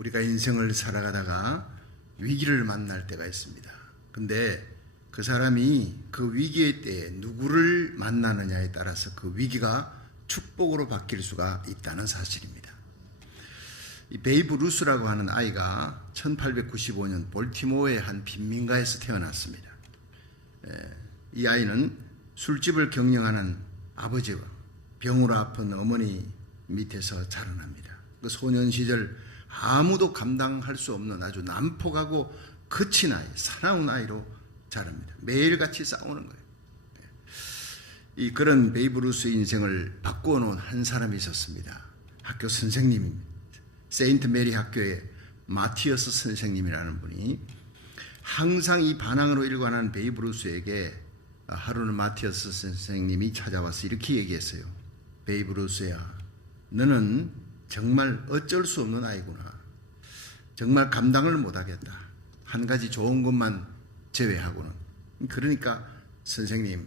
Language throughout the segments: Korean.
우리가 인생을 살아가다가 위기를 만날 때가 있습니다. 근데 그 사람이 그 위기의 때에 누구를 만나느냐에 따라서 그 위기가 축복으로 바뀔 수가 있다는 사실입니다. 이 베이브 루스라고 하는 아이가 1895년 볼티모어의 한 빈민가에서 태어났습니다. 에, 이 아이는 술집을 경영하는 아버지와 병으로 아픈 어머니 밑에서 자라납니다. 그 소년 시절 아무도 감당할 수 없는 아주 난폭하고 거친 아이, 사나운 아이로 자랍니다. 매일같이 싸우는 거예요. 이 그런 베이브루스 인생을 바꾸어 놓은 한 사람이 있었습니다. 학교 선생님입니다. 세인트 메리 학교의 마티어스 선생님이라는 분이 항상 이 반항으로 일관한 베이브루스에게 하루는 마티어스 선생님이 찾아와서 이렇게 얘기했어요. 베이브루스야, 너는 정말 어쩔 수 없는 아이구나. 정말 감당을 못하겠다. 한 가지 좋은 것만 제외하고는. 그러니까 선생님,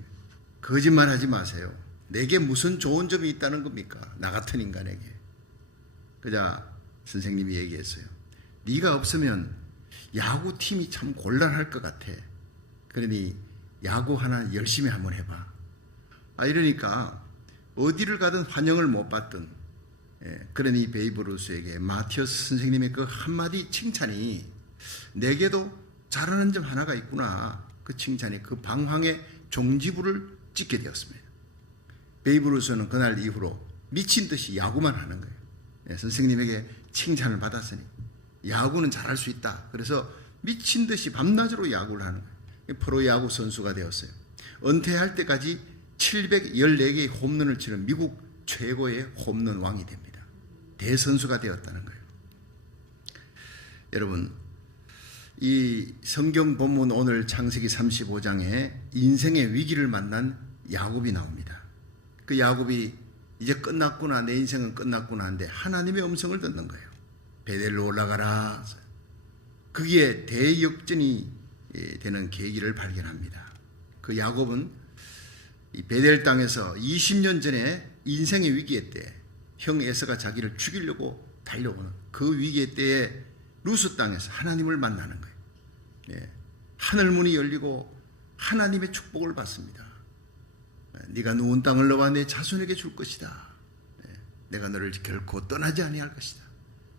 거짓말 하지 마세요. 내게 무슨 좋은 점이 있다는 겁니까? 나 같은 인간에게. 그자 선생님이 얘기했어요. 네가 없으면 야구 팀이 참 곤란할 것 같아. 그러니 야구 하나 열심히 한번 해봐. 아 이러니까 어디를 가든 환영을 못 예, 그러니 베이브루스에게 마티어스 선생님의 그 한마디 칭찬이 내게도 잘하는 점 하나가 있구나. 그 칭찬이 그 방황의 종지부를 찍게 되었습니다. 베이브루스는 그날 이후로 미친 듯이 야구만 하는 거예요. 예, 선생님에게 칭찬을 받았으니 야구는 잘할 수 있다. 그래서 미친 듯이 밤낮으로 야구를 하는 거예요. 프로야구 선수가 되었어요. 은퇴할 때까지 714개의 홈런을 치는 미국 최고의 홈런 왕이 됩니다. 대선수가 되었다는 거예요. 여러분, 이 성경 본문 오늘 창세기 35장에 인생의 위기를 만난 야곱이 나옵니다. 그 야곱이 이제 끝났구나, 내 인생은 끝났구나 한데 하나님의 음성을 듣는 거예요. 베델로 올라가라. 그게 대역전이 되는 계기를 발견합니다. 그 야곱은 이 베델 땅에서 20년 전에 인생의 위기의 때 형 에서가 자기를 죽이려고 달려오는 그 위기의 때에 루스 땅에서 하나님을 만나는 거예요. 예. 하늘 문이 열리고 하나님의 축복을 받습니다. 예. 네가 누운 땅을 너와 내 자손에게 줄 것이다. 예. 내가 너를 결코 떠나지 아니할 것이다.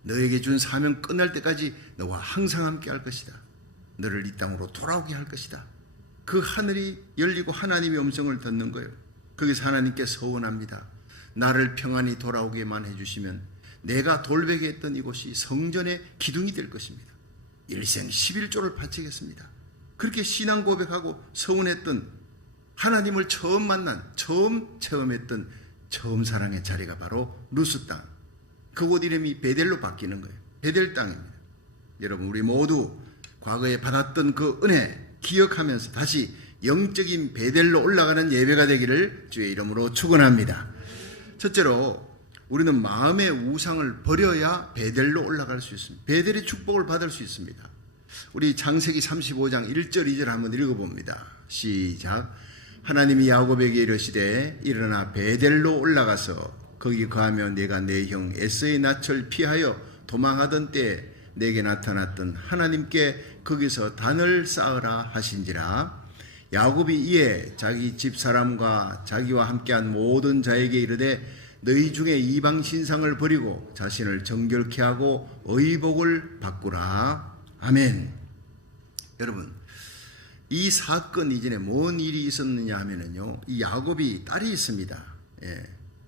너에게 준 사명 끝날 때까지 너와 항상 함께 할 것이다. 너를 이 땅으로 돌아오게 할 것이다. 그 하늘이 열리고 하나님의 음성을 듣는 거예요. 거기서 하나님께 서원합니다. 나를 평안히 돌아오게만 해주시면 내가 돌베개 했던 이곳이 성전의 기둥이 될 것입니다. 일생 11조를 바치겠습니다. 그렇게 신앙 고백하고 서운했던 하나님을 처음 만난, 처음 체험했던 처음 사랑의 자리가 바로 루스 땅. 그곳 이름이 베델로 바뀌는 거예요. 베델 땅입니다. 여러분, 우리 모두 과거에 받았던 그 은혜 기억하면서 다시 영적인 베델로 올라가는 예배가 되기를 주의 이름으로 축원합니다. 첫째로 우리는 마음의 우상을 버려야 베델로 올라갈 수 있습니다. 베델의 축복을 받을 수 있습니다. 우리 장세기 35장 1절 2절 한번 읽어봅니다. 시작. 하나님이 야곱에게 이르시되 일어나 베델로 올라가서 거기 가며 내가 내 형 에서의 낯을 피하여 도망하던 때 내게 나타났던 하나님께 거기서 단을 쌓으라 하신지라 야곱이 이에 자기 집 사람과 자기와 함께한 모든 자에게 이르되 너희 중에 이방 신상을 버리고 자신을 정결케 하고 의복을 바꾸라. 아멘. 여러분, 이 사건 이전에 뭔 일이 있었느냐 하면은요, 이 야곱이 딸이 있습니다. 예,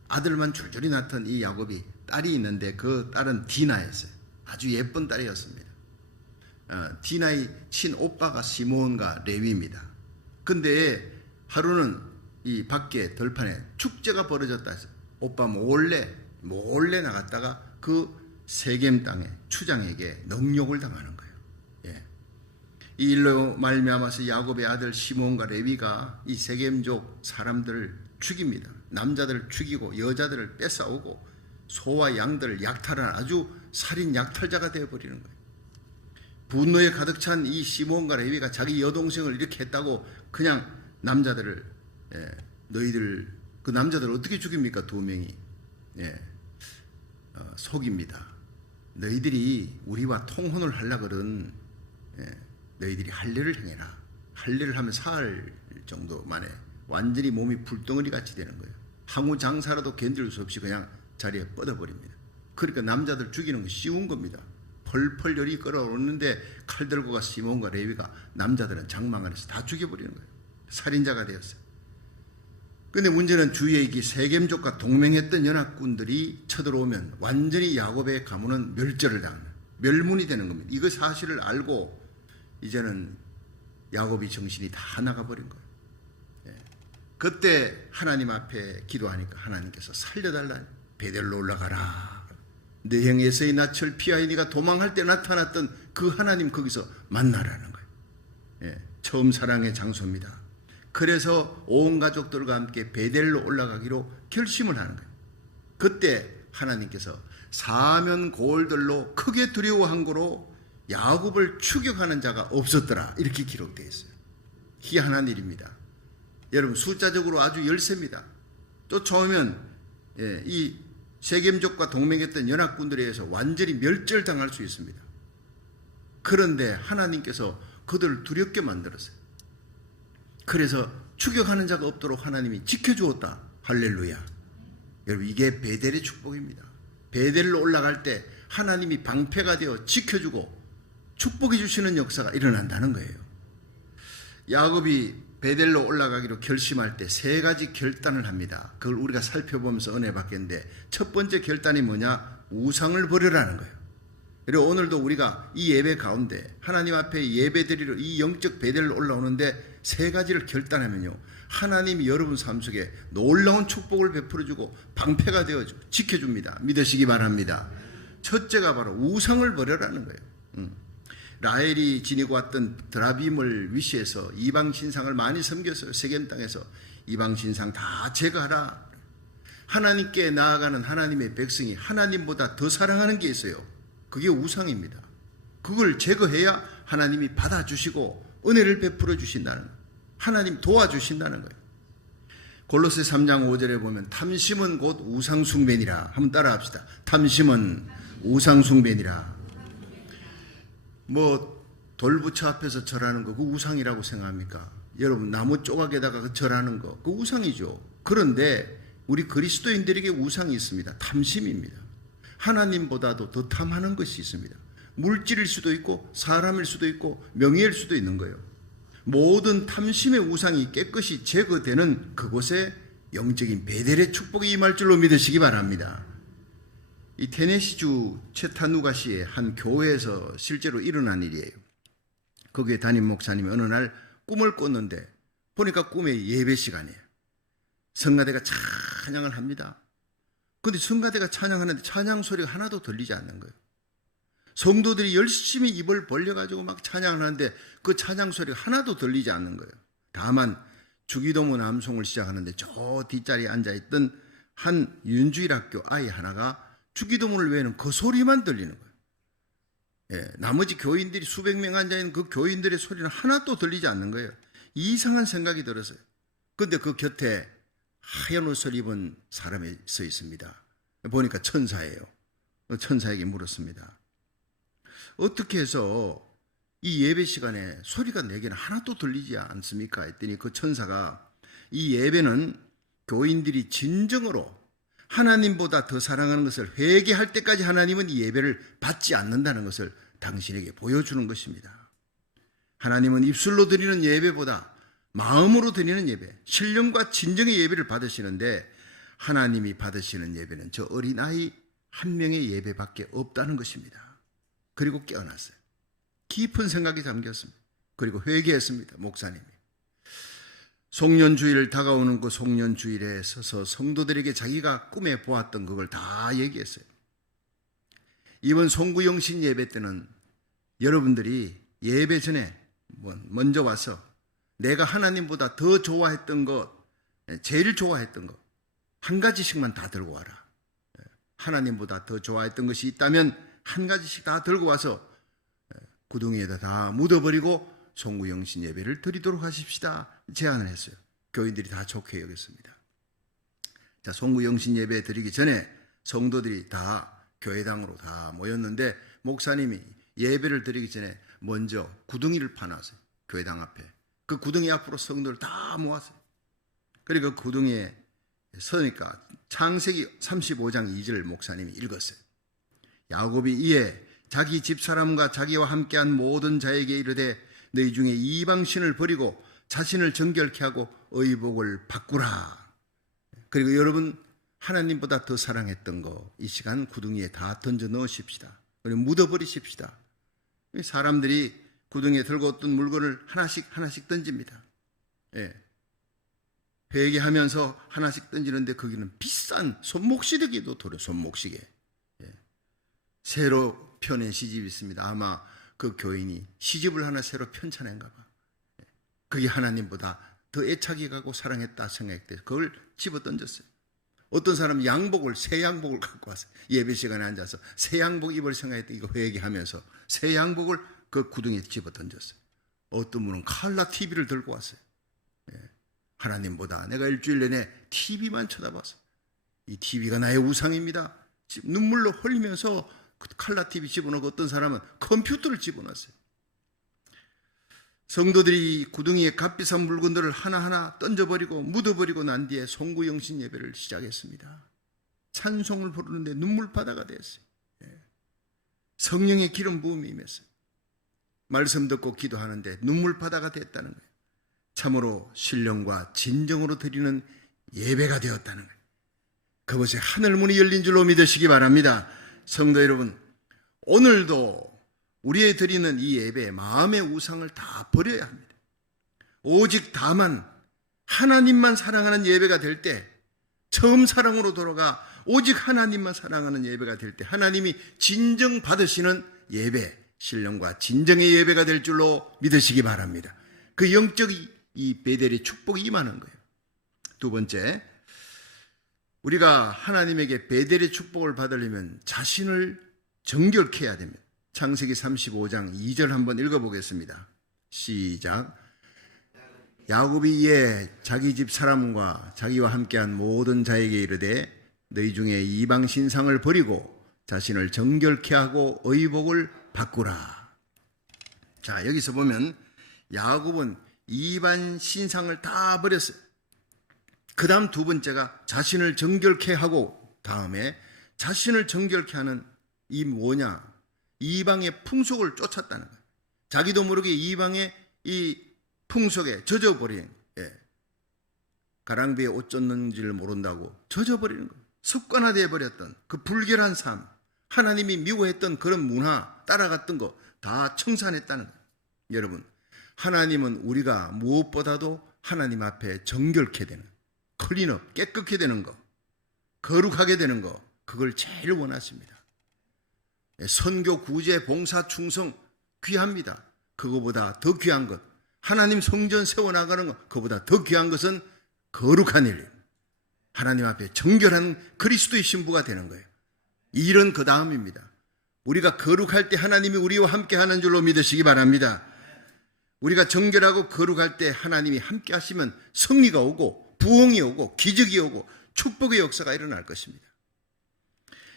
아들만 줄줄이 낳던 이 야곱이 딸이 있는데 그 딸은 디나였어요. 아주 예쁜 딸이었습니다. 어, 디나의 친오빠가 시몬과 레위입니다. 근데 하루는 이 밖에 들판에 축제가 벌어졌다 해서 오빠 몰래 몰래 나갔다가 그 세겜 땅의 추장에게 능욕을 당하는 거예요. 예. 이 일로 말미암아서 야곱의 아들 시몬과 레위가 이 세겜족 사람들을 죽입니다. 남자들을 죽이고 여자들을 뺏어오고 소와 양들을 약탈한 아주 살인 약탈자가 되어 버리는 거예요. 분노에 가득 찬 이 시몬과 레위가 자기 여동생을 이렇게 했다고 그냥 남자들을 예, 너희들 그 남자들 어떻게 죽입니까 두 명이 예, 어, 속입니다. 너희들이 우리와 통혼을 하려거든 예, 너희들이 할례를 행해라. 할례를 하면 사흘 정도 만에 완전히 몸이 불덩어리 같이 되는 거예요. 항우 장사라도 견딜 수 없이 그냥 자리에 뻗어버립니다. 그러니까 남자들 죽이는 거 쉬운 겁니다. 펄펄 열이 끓어오르는데 칼 들고 가 시몬과 레위가 남자들은 장막 안에서 다 죽여버리는 거예요. 살인자가 되었어요. 근데 문제는 이 세겜족과 동맹했던 연합군들이 쳐들어오면 완전히 야곱의 가문은 멸절을 당하는 멸문이 되는 겁니다. 이거 사실을 알고 이제는 야곱이 정신이 다 나가버린 거예요. 예. 그때 하나님 앞에 기도하니까 하나님께서 살려달라 베델로 올라가라. 내 형에서의 피하여 네가 도망할 때 나타났던 그 하나님 거기서 만나라는 거예요. 예, 처음 사랑의 장소입니다. 그래서 온 가족들과 함께 베델로 올라가기로 결심을 하는 거예요. 그때 하나님께서 사면 고을들로 크게 두려워한 거로 야곱을 추격하는 자가 없었더라 이렇게 기록되어 있어요. 희한한 일입니다. 여러분 숫자적으로 아주 열세입니다. 쫓아오면 예, 이 세겜족과 동맹했던 연합군들에 의해서 완전히 멸절당할 수 있습니다. 그런데 하나님께서 그들을 두렵게 만들었어요. 그래서 추격하는 자가 없도록 하나님이 지켜주었다. 할렐루야. 여러분 이게 베델의 축복입니다. 베델로 올라갈 때 하나님이 방패가 되어 지켜주고 축복해 주시는 역사가 일어난다는 거예요. 야곱이 베델로 올라가기로 결심할 때 세 가지 결단을 합니다. 그걸 우리가 살펴보면서 은혜 받겠는데 첫 번째 결단이 뭐냐? 우상을 버리라는 거예요. 그리고 오늘도 우리가 이 예배 가운데 하나님 앞에 예배 드리러 이 영적 베델로 올라오는데 세 가지를 결단하면요. 하나님이 여러분 삶 속에 놀라운 축복을 베풀어주고 방패가 되어주고 지켜줍니다. 믿으시기 바랍니다. 첫째가 바로 우상을 버려라는 거예요. 음. 라헬이 지니고 왔던 드라빔을 위시해서 이방 신상을 많이 섬겼어요. 세겜 땅에서 이방 신상 다 제거하라. 하나님께 나아가는 하나님의 백성이 하나님보다 더 사랑하는 게 있어요. 그게 우상입니다. 그걸 제거해야 하나님이 받아주시고 은혜를 베풀어 주신다는 거예요. 하나님 도와주신다는 거예요. 골로새 3장 5절에 보면 탐심은 곧 우상숭배니라. 한번 따라합시다. 탐심은 우상숭배니라. 뭐 돌부처 앞에서 절하는 거 그 우상이라고 생각합니까? 여러분 나무 조각에다가 그 절하는 거 그 우상이죠. 그런데 우리 그리스도인들에게 우상이 있습니다. 탐심입니다. 하나님보다도 더 탐하는 것이 있습니다. 물질일 수도 있고 사람일 수도 있고 명예일 수도 있는 거예요. 모든 탐심의 우상이 깨끗이 제거되는 그곳에 영적인 베델의 축복이 임할 줄로 믿으시기 바랍니다. 이 테네시주 채타누가시의 한 교회에서 실제로 일어난 일이에요. 거기에 담임 목사님이 어느 날 꿈을 꿨는데 보니까 꿈에 예배 시간이에요. 성가대가 찬양을 합니다. 근데 성가대가 찬양하는데 찬양 소리가 하나도 들리지 않는 거예요. 성도들이 열심히 입을 벌려가지고 막 찬양을 하는데 그 찬양 소리가 하나도 들리지 않는 거예요. 다만 주기도문 암송을 시작하는데 저 뒷자리에 앉아있던 한 윤주일 학교 아이 하나가 주기도문을 외에는 그 소리만 들리는 거예요. 예, 나머지 교인들이 수백 명 앉아 있는 그 교인들의 소리는 하나도 들리지 않는 거예요. 이상한 생각이 들었어요. 근데 그 곁에 하얀 옷을 입은 사람이 서 있습니다. 보니까 천사예요. 그 천사에게 물었습니다. 어떻게 해서 이 예배 시간에 소리가 내게는 하나도 들리지 않습니까? 했더니 그 천사가 이 예배는 교인들이 진정으로 하나님보다 더 사랑하는 것을 회개할 때까지 하나님은 이 예배를 받지 않는다는 것을 당신에게 보여주는 것입니다. 하나님은 입술로 드리는 예배보다 마음으로 드리는 예배, 신령과 진정의 예배를 받으시는데 하나님이 받으시는 예배는 저 어린아이 한 명의 예배밖에 없다는 것입니다. 그리고 깨어났어요. 깊은 생각이 잠겼습니다. 그리고 회개했습니다. 목사님이. 송년주일 다가오는 그 송년주일에 서서 성도들에게 자기가 꿈에 보았던 그걸 다 얘기했어요. 이번 송구영신 예배 때는 여러분들이 예배 전에 뭐 먼저 와서 내가 하나님보다 더 좋아했던 것, 제일 좋아했던 것, 한 가지씩만 다 들고 와라. 하나님보다 더 좋아했던 것이 있다면 한 가지씩 다 들고 와서 구덩이에다 다 묻어버리고 송구영신 예배를 드리도록 하십시다. 제안을 했어요. 교인들이 다 좋게 여겼습니다. 자, 송구 영신 예배 드리기 전에 성도들이 다 교회당으로 다 모였는데 목사님이 예배를 드리기 전에 먼저 구덩이를 파놨어요. 교회당 앞에. 그 구덩이 앞으로 성도를 다 모았어요. 그리고 그 구덩이에 서니까 창세기 35장 2절 목사님이 읽었어요. 야곱이 이에 자기 집사람과 자기와 함께한 모든 자에게 이르되 너희 중에 이방신을 버리고 자신을 정결케 하고 의복을 바꾸라. 그리고 여러분 하나님보다 더 사랑했던 거 이 시간 구덩이에 다 던져 넣으십시다. 그리고 묻어버리십시다. 사람들이 구덩이에 들고 어떤 물건을 하나씩 하나씩 던집니다. 예. 회개하면서 하나씩 던지는데 거기는 비싼 손목 시계도 도려 손목 시계. 예. 새로 펴낸 시집이 있습니다. 아마 그 교인이 시집을 하나 새로 편찬한가 봐. 예. 그게 하나님보다 더 애착이 가고 사랑했다 생각돼서 그걸 집어 던졌어요. 어떤 사람은 양복을 새 양복을 갖고 왔어요. 예배 시간에 앉아서 새 양복 입을 생각했더 이거 회개하면서 새 양복을 그 구덩이에 집어 던졌어요. 어떤 분은 칼라 TV를 들고 왔어요. 예. 하나님보다 내가 일주일 내내 TV만 쳐다봤어. 이 TV가 나의 우상입니다. 지- 눈물로 흘리면서 그 칼라 TV 집어넣고 어떤 사람은 컴퓨터를 집어넣었어요. 성도들이 구덩이에 값비싼 물건들을 하나하나 던져버리고 묻어버리고 난 뒤에 송구영신 예배를 시작했습니다. 찬송을 부르는데 눈물바다가 됐어요. 예. 성령의 기름 부음이 임했어요. 말씀 듣고 기도하는데 눈물바다가 됐다는 거예요. 참으로 신령과 진정으로 드리는 예배가 되었다는 거예요. 그것이 하늘문이 열린 줄로 믿으시기 바랍니다. 성도 여러분, 오늘도 우리의 드리는 이 예배, 마음의 우상을 다 버려야 합니다. 오직 다만 하나님만 사랑하는 예배가 될 때, 처음 사랑으로 돌아가 오직 하나님만 사랑하는 예배가 될 때, 하나님이 진정 받으시는 예배, 신령과 진정의 예배가 될 줄로 믿으시기 바랍니다. 그 영적 이- 이 베델의 축복이 임하는 거예요. 두 번째, 우리가 하나님에게 베델의 축복을 받으려면 자신을 정결케 해야 됩니다. 창세기 35장 2절 한번 읽어보겠습니다. 시작. 야곱이 이에 자기 집 사람과 자기와 함께한 모든 자에게 이르되 너희 중에 이방 신상을 버리고 자신을 정결케 하고 의복을 바꾸라. 자 여기서 보면 야곱은 이반 신상을 다 버렸어요. 그 다음 두 번째가 자신을 정결케 하고 다음에 자신을 정결케 하는 이 뭐냐 이방의 풍속을 쫓았다는 거예요. 자기도 모르게 이방의 이 풍속에 젖어버린 예. 가랑비에 옷 젖는지를 모른다고 젖어버리는 거예요. 습관화되어 버렸던 그 불결한 삶 하나님이 미워했던 그런 문화 따라갔던 거 다 청산했다는 거예요. 여러분 하나님은 우리가 무엇보다도 하나님 앞에 정결케 되는 클린업 깨끗게 되는 거 거룩하게 되는 거 그걸 제일 원하십니다. 예, 선교, 구제, 봉사, 충성 귀합니다. 그거보다 더 귀한 것, 하나님 성전 세워 나가는 것, 그보다 더 귀한 것은 거룩한 일. 하나님 앞에 정결한 그리스도의 신부가 되는 거예요. 이 일은 그 다음입니다. 우리가 거룩할 때 하나님이 우리와 함께 하는 줄로 믿으시기 바랍니다. 우리가 정결하고 거룩할 때 하나님이 함께 하시면 승리가 오고 부흥이 오고 기적이 오고 축복의 역사가 일어날 것입니다.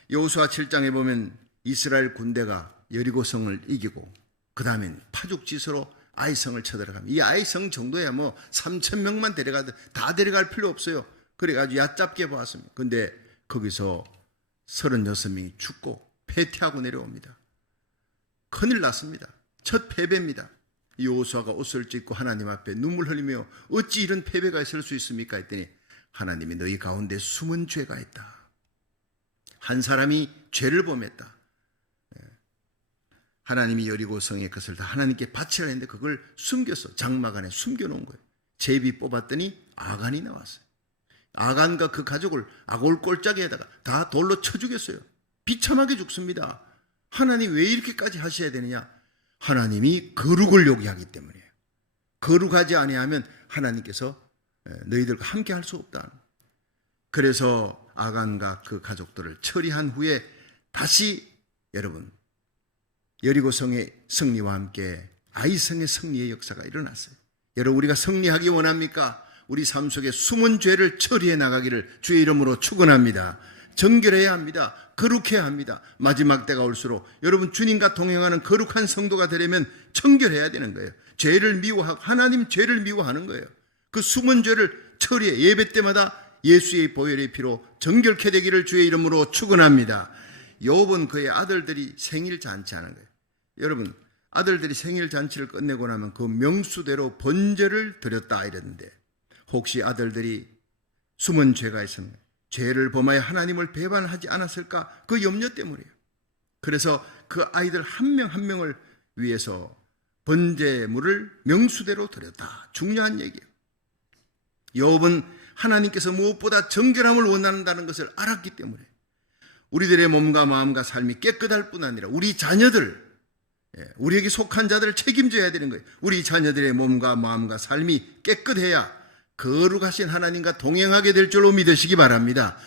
여호수아 7장에 보면 이스라엘 군대가 여리고성을 이기고 그 다음엔 파죽지서로 아이성을 쳐들어갑니다. 이 아이성 정도야 뭐 3천 명만 데려가도 다 데려갈 필요 없어요. 그래가지고 얕잡게 보았습니다. 근데 거기서 36명이 죽고 패퇴하고 내려옵니다. 큰일 났습니다. 첫 패배입니다. 여호수아가 옷을 찢고 하나님 앞에 눈물 흘리며 어찌 이런 패배가 있을 수 있습니까? 했더니 하나님이 너희 가운데 숨은 죄가 있다. 한 사람이 죄를 범했다. 예. 하나님이 여리고성의 것을 다 하나님께 바치라 했는데 그걸 숨겼어. 장막 안에 숨겨놓은 거예요. 제비 뽑았더니 아간이 나왔어요. 아간과 그 가족을 아골 꼴짝에다가 다 돌로 쳐 죽였어요. 비참하게 죽습니다. 하나님 왜 이렇게까지 하셔야 되느냐? 하나님이 거룩을 요구하기 때문이에요. 거룩하지 아니하면 하나님께서 에, 너희들과 함께 할 수 없다. 그래서 아간과 그 가족들을 처리한 후에 다시 여러분 여리고성의 승리와 함께 아이성의 승리의 역사가 일어났어요. 여러분 우리가 승리하기 원합니까? 우리 삶 속에 숨은 죄를 처리해 나가기를 주의 이름으로 축원합니다. 정결해야 합니다. 거룩해야 합니다. 마지막 때가 올수록 여러분 주님과 동행하는 거룩한 성도가 되려면 정결해야 되는 거예요. 죄를 미워하고 하나님 죄를 미워하는 거예요. 그 숨은 죄를 처리해 예배 때마다 예수의 보혈의 피로 정결케 되기를 주의 이름으로 축원합니다. 욥은 그의 아들들이 생일 잔치하는 거예요. 여러분 아들들이 생일 잔치를 끝내고 나면 그 명수대로 번제를 드렸다 이랬는데 혹시 아들들이 숨은 죄가 있으면 죄를 범하여 하나님을 배반하지 않았을까 그 염려 때문이에요. 그래서 그 아이들 한 명 한 명을 위해서 번제물을 명수대로 드렸다. 중요한 얘기예요. 욥은 하나님께서 무엇보다 정결함을 원한다는 것을 알았기 때문에 우리들의 몸과 마음과 삶이 깨끗할 뿐 아니라 우리 자녀들 예, 우리에게 속한 자들을 책임져야 되는 거예요. 우리 자녀들의 몸과 마음과 삶이 깨끗해야 거룩하신 하나님과 동행하게 될 줄로 믿으시기 바랍니다.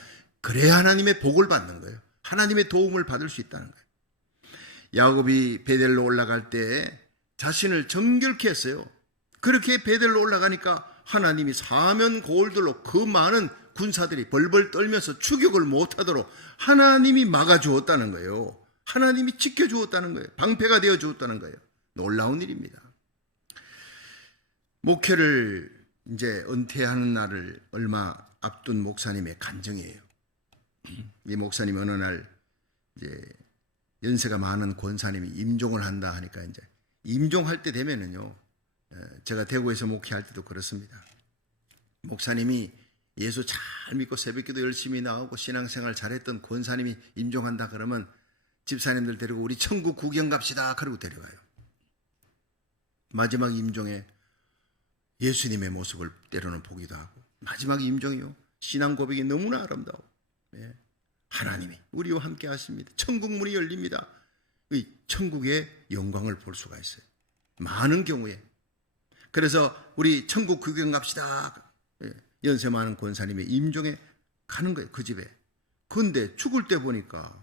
그래야 하나님의 복을 받는 거예요. 하나님의 도움을 받을 수 있다는 거예요. 야곱이 베델로 올라갈 때 자신을 정결케 했어요. 그렇게 베델로 올라가니까 하나님이 사면 고울들로 그 많은 군사들이 벌벌 떨면서 추격을 못하도록 하나님이 막아주었다는 거예요. 하나님이 지켜주었다는 거예요. 방패가 되어 주었다는 거예요. 놀라운 일입니다. 목회를 이제 은퇴하는 날을 얼마 앞둔 목사님의 간증이에요. 이 목사님 어느 날 이제 연세가 많은 권사님이 임종을 한다 하니까 이제 임종할 때 되면은요, 에, 제가 대구에서 목회할 때도 그렇습니다. 목사님이 예수 잘 믿고 새벽기도 열심히 나오고 신앙생활 잘했던 권사님이 임종한다 그러면 집사님들 데리고 우리 천국 구경 갑시다 그러고 데려가요. 마지막 임종에 예수님의 모습을 때로는 보기도 하고 마지막 임종이요 신앙 고백이 너무나 아름다워. 예. 하나님이 우리와 함께 하십니다. 천국 문이 열립니다. 이 천국의 영광을 볼 수가 있어요. 많은 경우에 그래서 우리 천국 구경 갑시다. 예. 연세 많은 권사님의 임종에 가는 거예요. 그 집에. 근데 죽을 때 보니까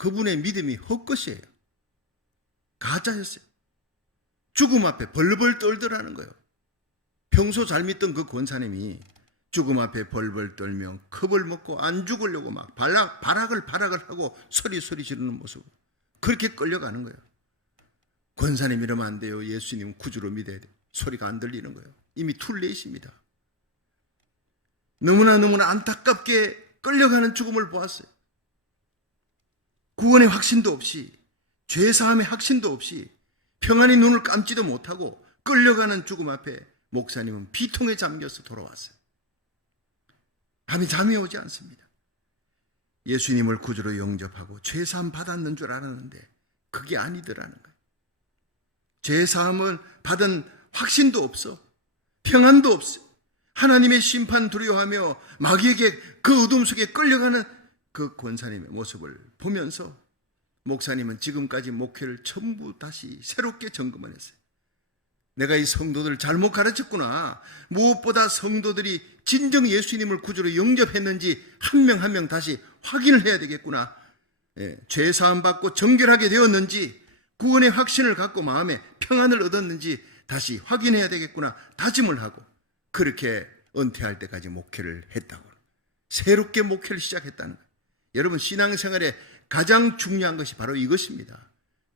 그분의 믿음이 헛것이에요. 가짜였어요. 죽음 앞에 벌벌 떨더라는 거예요. 평소 잘 믿던 그 권사님이 죽음 앞에 벌벌 떨며 컵을 먹고 안 죽으려고 막 발락, 발악을 발악을 하고 소리 소리 지르는 모습. 그렇게 끌려가는 거예요. 권사님 이러면 안 돼요. 예수님 구주로 믿어야 돼. 소리가 안 들리는 거예요. 이미 툴레이십니다. 너무나 너무나 안타깝게 끌려가는 죽음을 보았어요. 구원의 확신도 없이 죄사함의 확신도 없이 평안히 눈을 감지도 못하고 끌려가는 죽음 앞에 목사님은 비통에 잠겨서 돌아왔어요. 밤에 잠이 오지 않습니다. 예수님을 구주로 영접하고 죄사함 받았는 줄 알았는데 그게 아니더라는 거예요. 죄사함을 받은 확신도 없어. 평안도 없어. 하나님의 심판 두려워하며 마귀에게 그 어둠 속에 끌려가는 그 권사님의 모습을 보면서 목사님은 지금까지 목회를 전부 다시 새롭게 점검을 했어요. 내가 이 성도들을 잘못 가르쳤구나. 무엇보다 성도들이 진정 예수님을 구주로 영접했는지 한명 한 명 다시 확인을 해야 되겠구나. 예, 죄 사함 받고 정결하게 되었는지 구원의 확신을 갖고 마음에 평안을 얻었는지 다시 확인해야 되겠구나. 다짐을 하고 그렇게 은퇴할 때까지 목회를 했다고. 새롭게 목회를 시작했다는 거예요. 여러분 신앙생활에 가장 중요한 것이 바로 이것입니다.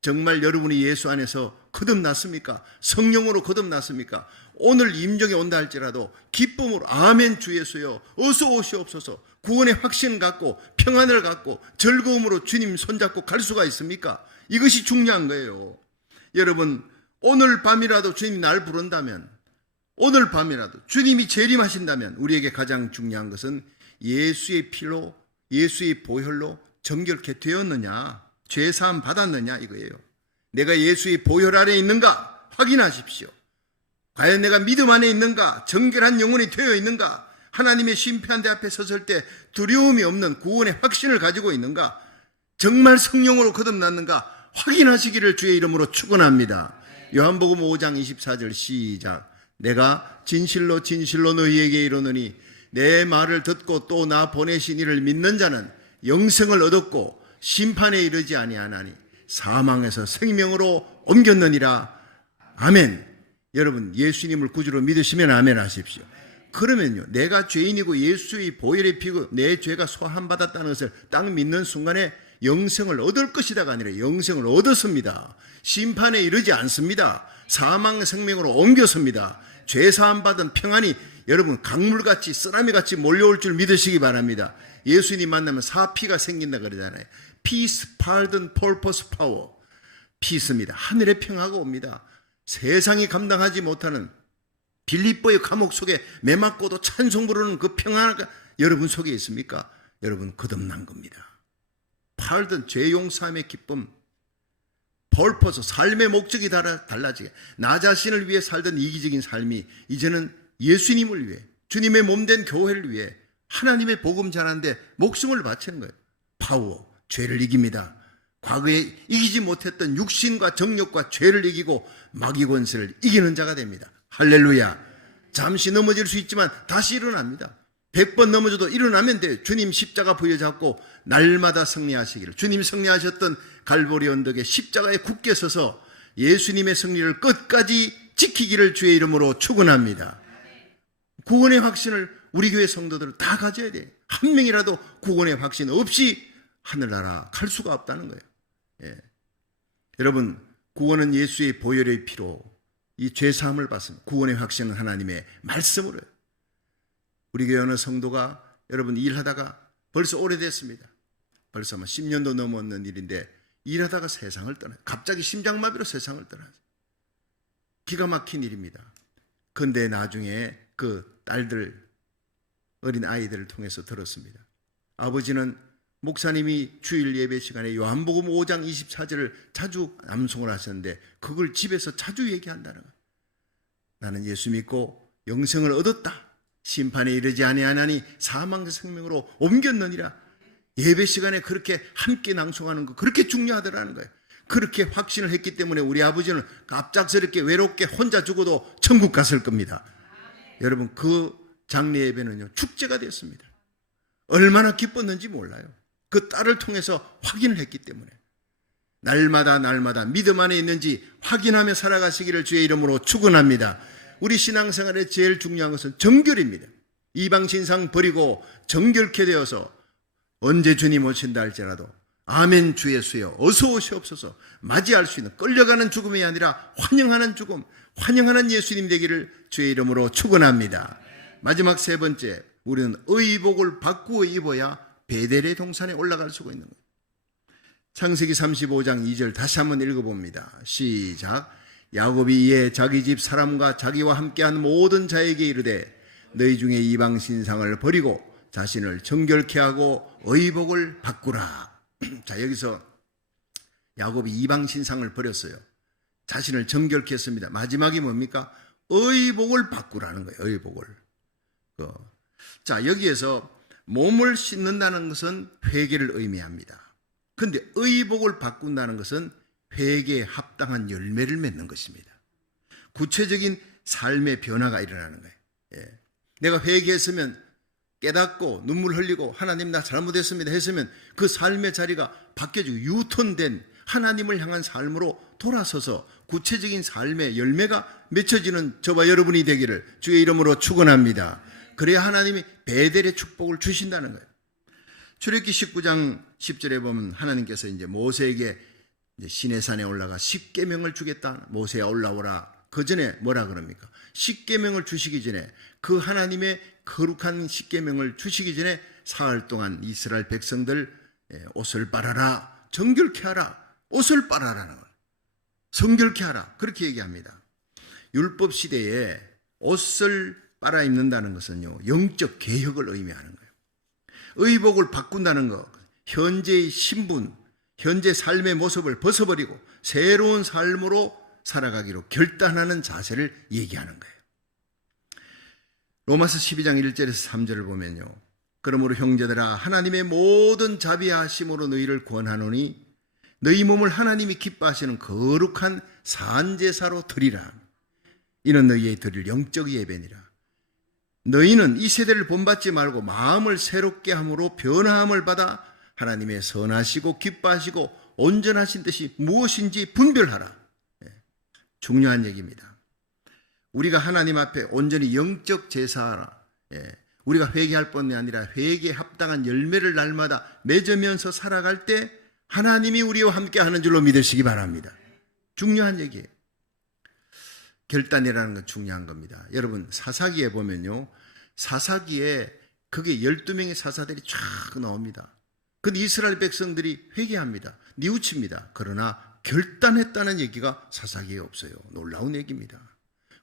정말 여러분이 예수 안에서 거듭났습니까? 성령으로 거듭났습니까? 오늘 임종에 온다 할지라도 기쁨으로 아멘 주 예수여 어서 오시옵소서 구원의 확신 갖고 평안을 갖고 즐거움으로 주님 손잡고 갈 수가 있습니까? 이것이 중요한 거예요. 여러분 오늘 밤이라도 주님이 날 부른다면 오늘 밤이라도 주님이 재림하신다면 우리에게 가장 중요한 것은 예수의 피로 예수의 보혈로 정결케 되었느냐 죄사함 받았느냐 이거예요. 내가 예수의 보혈 아래 있는가 확인하십시오. 과연 내가 믿음 안에 있는가 정결한 영혼이 되어 있는가 하나님의 심판대 앞에 섰을 때 두려움이 없는 구원의 확신을 가지고 있는가 정말 성령으로 거듭났는가 확인하시기를 주의 이름으로 축원합니다. 요한복음 5장 24절 시작 내가 진실로 진실로 너희에게 이르노니 내 말을 듣고 또 나 보내신 이를 믿는 자는 영생을 얻었고 심판에 이르지 아니하나니 사망에서 생명으로 옮겼느니라. 아멘. 여러분 예수님을 구주로 믿으시면 아멘 하십시오. 그러면요, 내가 죄인이고 예수의 보혈의 피고 내 죄가 소함받았다는 것을 딱 믿는 순간에 영생을 얻을 것이다가 아니라 영생을 얻었습니다. 심판에 이르지 않습니다. 사망 생명으로 옮겼습니다. 죄 사함 받은 평안이 여러분 강물같이 쓰나미같이 몰려올 줄 믿으시기 바랍니다. 예수님 만나면 사피가 생긴다 그러잖아요. Peace, pardon, purpose, power. 피스입니다. 하늘의 평화가 옵니다. 세상이 감당하지 못하는 빌립보의 감옥 속에 매맞고도 찬송 부르는 그 평화가 여러분 속에 있습니까? 여러분 거듭난 겁니다. 팔든 죄 용서함의 기쁨, 펄퍼서 삶의 목적이 달라, 달라지게 나 자신을 위해 살던 이기적인 삶이 이제는 예수님을 위해 주님의 몸된 교회를 위해 하나님의 복음 전하는데 목숨을 바치는 거예요. 파워, 죄를 이깁니다. 과거에 이기지 못했던 육신과 정욕과 죄를 이기고 마귀 권세를 이기는 자가 됩니다. 할렐루야. 잠시 넘어질 수 있지만 다시 일어납니다. 100번 넘어져도 일어나면 돼요. 주님 십자가 부여잡고 날마다 승리하시기를. 주님 승리하셨던 갈보리 언덕에 십자가에 굳게 서서 예수님의 승리를 끝까지 지키기를 주의 이름으로 축원합니다. 구원의 확신을 우리 교회 성도들은 다 가져야 돼. 한 명이라도 구원의 확신 없이 하늘나라 갈 수가 없다는 거예요. 예. 여러분, 구원은 예수의 보혈의 피로 이 죄사함을 받습니다. 구원의 확신은 하나님의 말씀으로요. 우리 교회 어느 성도가 여러분 일하다가 벌써 오래됐습니다. 벌써 뭐 10년도 넘었는 일인데 일하다가 세상을 떠나요. 갑자기 심장마비로 세상을 떠나요. 기가 막힌 일입니다. 근데 나중에 그 딸들 어린 아이들을 통해서 들었습니다. 아버지는 목사님이 주일 예배 시간에 요한복음 5장 24절을 자주 암송을 하셨는데 그걸 집에서 자주 얘기한다는 거예요. 나는 예수 믿고 영생을 얻었다. 심판에 이르지 아니하나니 사망 생명으로 옮겼느니라. 예배 시간에 그렇게 함께 낭송하는 거 그렇게 중요하더라는 거예요. 그렇게 확신을 했기 때문에 우리 아버지는 갑작스럽게 외롭게 혼자 죽어도 천국 갔을 겁니다. 여러분 그 장례 예배는요 축제가 됐습니다. 얼마나 기뻤는지 몰라요. 그 딸을 통해서 확인을 했기 때문에 날마다 날마다 믿음 안에 있는지 확인하며 살아가시기를 주의 이름으로 축원합니다. 우리 신앙생활의 제일 중요한 것은 정결입니다. 이방 신상 버리고 정결케 되어서 언제 주님 오신다 할지라도 아멘 주 예수여 어서 오시옵소서 맞이할 수 있는 끌려가는 죽음이 아니라 환영하는 죽음 환영하는 예수님 되기를 주의 이름으로 축원합니다. 마지막 세 번째 우리는 의복을 바꾸어 입어야 베델의 동산에 올라갈 수가 있는 거예요. 창세기 35장 2절 다시 한번 읽어봅니다. 시작. 야곱이 이에 자기 집 사람과 자기와 함께한 모든 자에게 이르되 너희 중에 이방 신상을 버리고 자신을 정결케 하고 의복을 바꾸라. 자 여기서 야곱이 이방 신상을 버렸어요. 자신을 정결케 했습니다. 마지막이 뭡니까? 의복을 바꾸라는 거예요. 의복을. 그, 자 여기에서 몸을 씻는다는 것은 회개를 의미합니다. 근데 의복을 바꾼다는 것은 회개에 합당한 열매를 맺는 것입니다. 구체적인 삶의 변화가 일어나는 거예요. 예. 내가 회개했으면 깨닫고 눈물 흘리고 하나님 나 잘못했습니다 했으면 그 삶의 자리가 바뀌어지고 유턴된 하나님을 향한 삶으로 돌아서서 구체적인 삶의 열매가 맺혀지는 저와 여러분이 되기를 주의 이름으로 축원합니다. 그래야 하나님이 배델의 축복을 주신다는 거예요. 출애굽기 19장 10절에 보면 하나님께서 이제 모세에게 시내산에 올라가 십계명을 주겠다. 모세야 올라오라. 그 전에 뭐라 그럽니까? 십계명을 주시기 전에 그 하나님의 거룩한 십계명을 주시기 전에 사흘 동안 이스라엘 백성들 예, 옷을 빨아라. 정결케 하라. 옷을 빨아라는 거예요. 성결케 하라. 그렇게 얘기합니다. 율법 시대에 옷을 빨아 입는다는 것은요. 영적 개혁을 의미하는 거예요. 의복을 바꾼다는 것, 현재의 신분, 현재 삶의 모습을 벗어버리고 새로운 삶으로 살아가기로 결단하는 자세를 얘기하는 거예요. 로마서 12장 1절에서 3절을 보면요. 그러므로 형제들아 하나님의 모든 자비하심으로 너희를 구원하노니 너희 몸을 하나님이 기뻐하시는 거룩한 산제사로 드리라. 이는 너희의 드릴 영적 예배니라. 너희는 이 세대를 본받지 말고 마음을 새롭게 함으로 변화함을 받아 하나님의 선하시고 기뻐하시고 온전하신 뜻이 무엇인지 분별하라. 예, 중요한 얘기입니다. 우리가 하나님 앞에 온전히 영적 제사 예, 우리가 회개할 뿐이 아니라 회개에 합당한 열매를 날마다 맺으면서 살아갈 때 하나님이 우리와 함께 하는 줄로 믿으시기 바랍니다. 중요한 얘기예요. 결단이라는 건 중요한 겁니다. 여러분 사사기에 보면요. 사사기에 그게 12명의 사사들이 쫙 나옵니다. 근데 이스라엘 백성들이 회개합니다. 뉘우칩니다. 그러나 결단했다는 얘기가 사사기에 없어요. 놀라운 얘기입니다.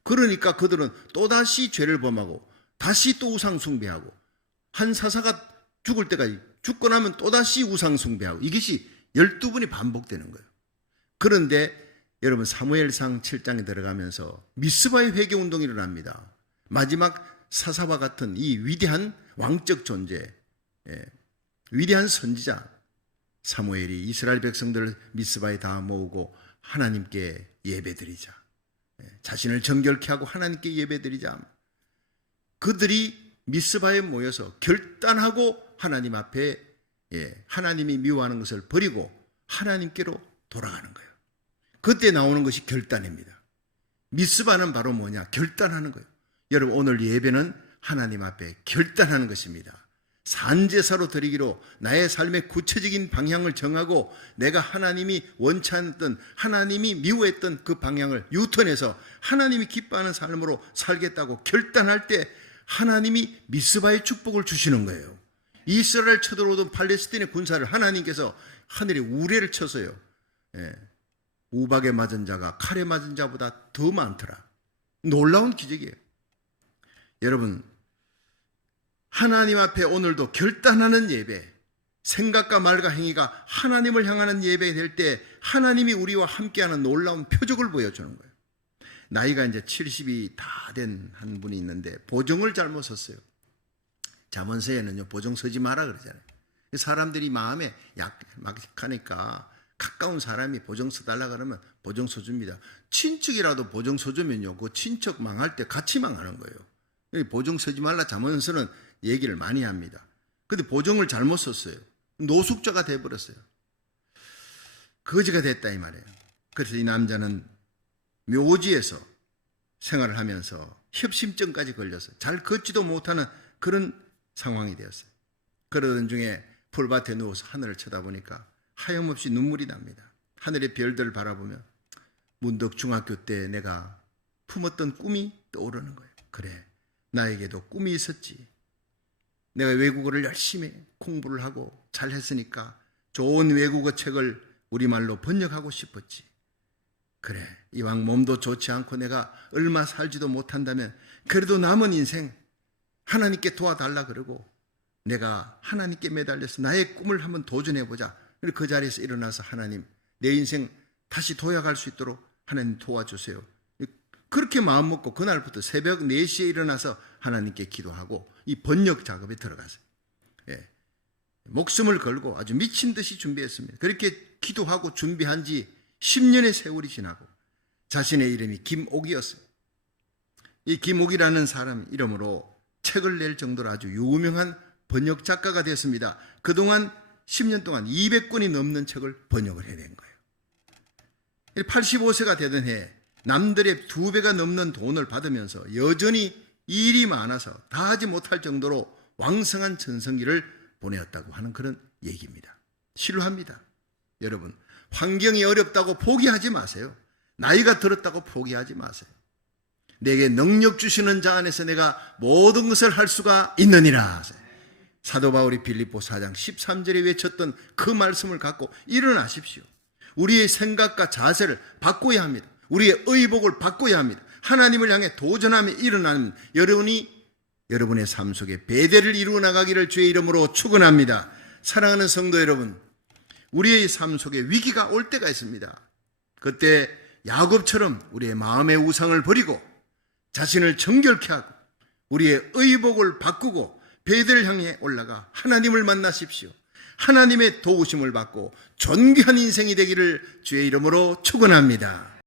그러니까 그들은 또다시 죄를 범하고 다시 또 우상숭배하고 한 사사가 죽을 때까지 죽고 나면 또다시 우상숭배하고 이것이 12번이 반복되는 거예요. 그런데 여러분 사무엘상 7장에 들어가면서 미스바의 회개 운동이 일어납니다. 마지막 사사와 같은 이 위대한 왕적 존재, 예, 위대한 선지자 사무엘이 이스라엘 백성들을 미스바에 다 모으고 하나님께 예배드리자. 예, 자신을 정결케 하고 하나님께 예배드리자. 그들이 미스바에 모여서 결단하고 하나님 앞에 예, 하나님이 미워하는 것을 버리고 하나님께로 돌아가는 거예요. 그때 나오는 것이 결단입니다. 미스바는 바로 뭐냐? 결단하는 거예요. 여러분 오늘 예배는 하나님 앞에 결단하는 것입니다. 산제사로 드리기로 나의 삶의 구체적인 방향을 정하고 내가 하나님이 원치 않던 하나님이 미워했던 그 방향을 유턴해서 하나님이 기뻐하는 삶으로 살겠다고 결단할 때 하나님이 미스바의 축복을 주시는 거예요. 이스라엘 쳐들어오던 팔레스틴의 군사를 하나님께서 하늘에 우레를 쳐서요. 예, 우박에 맞은 자가 칼에 맞은 자보다 더 많더라. 놀라운 기적이에요. 여러분, 하나님 앞에 오늘도 결단하는 예배, 생각과 말과 행위가 하나님을 향하는 예배가 될 때 하나님이 우리와 함께하는 놀라운 표적을 보여주는 거예요. 나이가 이제 70이 다 된 한 분이 있는데 보정을 잘못 썼어요. 자문서에는요 보정 서지 마라 그러잖아요. 사람들이 마음에 약하니까 가까운 사람이 보정 써달라 그러면 보정 써줍니다. 친척이라도 보정 써주면요 그 친척 망할 때 같이 망하는 거예요. 보정 서지 말라 자문서는 얘기를 많이 합니다. 근데 보정을 잘못 썼어요. 노숙자가 돼버렸어요. 거지가 됐다 이 말이에요. 그래서 이 남자는 묘지에서 생활을 하면서 협심증까지 걸려서 잘 걷지도 못하는 그런 상황이 되었어요. 그러던 중에 풀밭에 누워서 하늘을 쳐다보니까 하염없이 눈물이 납니다. 하늘의 별들을 바라보며 문득 중학교 때 내가 품었던 꿈이 떠오르는 거예요. 그래, 나에게도 꿈이 있었지. 내가 외국어를 열심히 공부를 하고 잘 했으니까 좋은 외국어 책을 우리말로 번역하고 싶었지. 그래, 이왕 몸도 좋지 않고 내가 얼마 살지도 못한다면 그래도 남은 인생 하나님께 도와달라 그러고 내가 하나님께 매달려서 나의 꿈을 한번 도전해보자. 그리고 그 자리에서 일어나서 하나님, 내 인생 다시 도약할 수 있도록 하나님 도와주세요. 그렇게 마음 먹고 그날부터 새벽 4시에 일어나서 하나님께 기도하고 이 번역 작업에 들어갔어요. 예. 목숨을 걸고 아주 미친 듯이 준비했습니다. 그렇게 기도하고 준비한 지 10년의 세월이 지나고 자신의 이름이 김옥이었어요. 이 김옥이라는 사람 이름으로 책을 낼 정도로 아주 유명한 번역 작가가 됐습니다. 그동안 10년 동안 200권이 넘는 책을 번역을 해낸 거예요. 85세가 되던 해 남들의 두 배가 넘는 돈을 받으면서 여전히 일이 많아서 다 하지 못할 정도로 왕성한 전성기를 보내었다고 하는 그런 얘기입니다. 신뢰합니다. 여러분, 환경이 어렵다고 포기하지 마세요. 나이가 들었다고 포기하지 마세요. 내게 능력 주시는 자 안에서 내가 모든 것을 할 수가 있느니라. 사도 바울이 빌립보 4장 13절에 외쳤던 그 말씀을 갖고 일어나십시오. 우리의 생각과 자세를 바꿔야 합니다. 우리의 의복을 바꿔야 합니다. 하나님을 향해 도전하며 일어나는 여러분이 여러분의 삶 속에 배대를 이루어 나가기를 주의 이름으로 축원합니다. 사랑하는 성도 여러분, 우리의 삶 속에 위기가 올 때가 있습니다. 그때 야곱처럼 우리의 마음의 우상을 버리고 자신을 정결케 하고 우리의 의복을 바꾸고 배대를 향해 올라가 하나님을 만나십시오. 하나님의 도우심을 받고 존귀한 인생이 되기를 주의 이름으로 축원합니다.